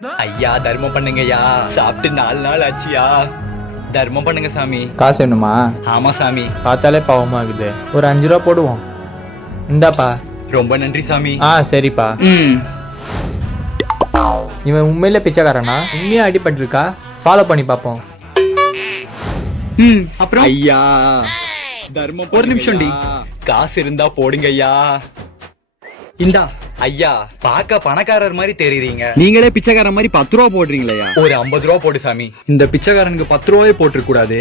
ஐயா தர்மம் பண்ணுங்கய்யா, சாப்பிட்டு 4 நாள் ஆச்சியா, தர்மம் பண்ணுங்க சாமி. காசு வேணுமா? ஆமா சாமி. பார்த்தாலே பாவமாகுது. ஒரு 5 ரூபா போடுவோம். இந்தாப்பா. ரொம்ப நன்றி சாமி. சரிப்பா. இவன் உண்மையில பிச்சைக்காரனா? உண்மையா அடிபட்டிருக்கா? ஃபாலோ பண்ணி பார்ப்போம். அப்புறம் ஐயா தர்மம் ஒரு நிமிஷம் டி, காசு இருந்தா போடுங்க ஐயா. இந்தா ஐயா, பாக்க பணக்காரர் மாதிரி தெரியுறீங்க, நீங்களே பிச்சைக்காரன் மாதிரி 10 ரூபா போடுறீங்களா? ஒரு 50 ரூபா போடு சாமி. இந்த பிச்சைக்காரனுக்கு 10 ரூபாயே போட்டுற கூடாது.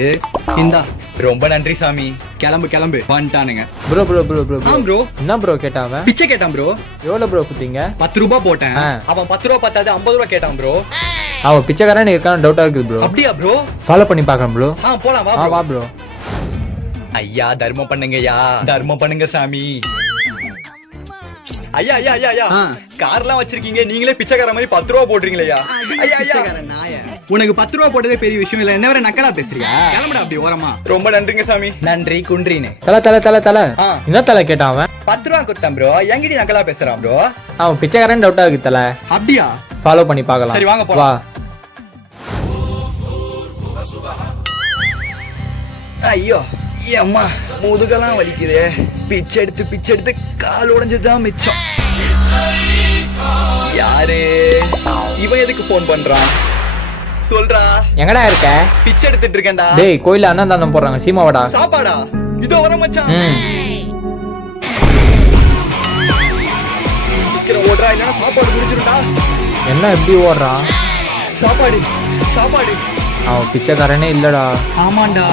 இந்தா ரொம்ப நன்றி சாமி. கிளம்பு வந்துட்டானுங்க. Bro bro bro bro bro என்ன ப்ரோ கேட்டாவன்? பிச்சை கேட்டான் ப்ரோ. எவ்வளவு ப்ரோ குத்தீங்க? 10 ரூபா போட்டேன். அவன் 10 ரூபா பார்த்தாது 50 ரூபா கேட்டான் ப்ரோ. அவன் பிச்சைக்காரன் இருக்கான்னு டவுட்டா இருக்குது ப்ரோ. அப்படியா ப்ரோ? ஃபாலோ பண்ணி பார்க்கறேன் ப்ரோ. போலாம் வா வா ப்ரோ. ஐயா தர்மம் பண்ணுங்கய்யா, தர்மம் பண்ணுங்க சாமி. ஐயா ஐயா ஐயா ஐயா, கார்லாம் வச்சிருக்கீங்க, நீங்களே பிச்சைக்கார மாதிரி 10 ரூபா போடுறீங்களா? ஐயா ஐயா, உனக்கு 10 ரூபா போட்டதே பெரிய விஷயம் இல்ல, என்ன வேற நக்கலா பேசுறியா? கிளம்புடா அப்படி ஓரமா. ரொம்ப நன்றிங்க சாமி. நன்றி குன்றினு. தல என்ன தலை கேட்டான் அவன்? 10 ரூபா குத்தம் ப்ரோ, என்கிட்ட நக்கலா பேசுறான் ப்ரோ. அவன் பிச்சைக்காரன் டவுட்டா இருக்கு தல. அப்படியா? ஃபாலோ பண்ணி பார்க்கலாம். சரி வாங்க போலாம். ஐயோ அம்மா, முதுகெல்லாம் வலிக்குதே. பிச்சை எடுத்து கால் உடைஞ்சதுதான் மிச்சம். யாரு இவன்? எதுக்கு போன் பண்றான்? சொல்றா. எங்கடா இருக்க? பிச்சை எடுத்துட்டு இருக்கேன்டா. டேய், கோயில அன்னதானம் போடுறாங்க, சீமாவாடா. சாப்பாடா? இதோ வர மச்சான். சீக்கிரம் ஓடுறா, இல்லனா சாப்பாடு முடிஞ்சிரும்டா. என்ன இப்படி ஓடுறான்? சாப்பாடு. அவன் பிச்சைக்காரனே இல்லடா. ஆமாண்டா.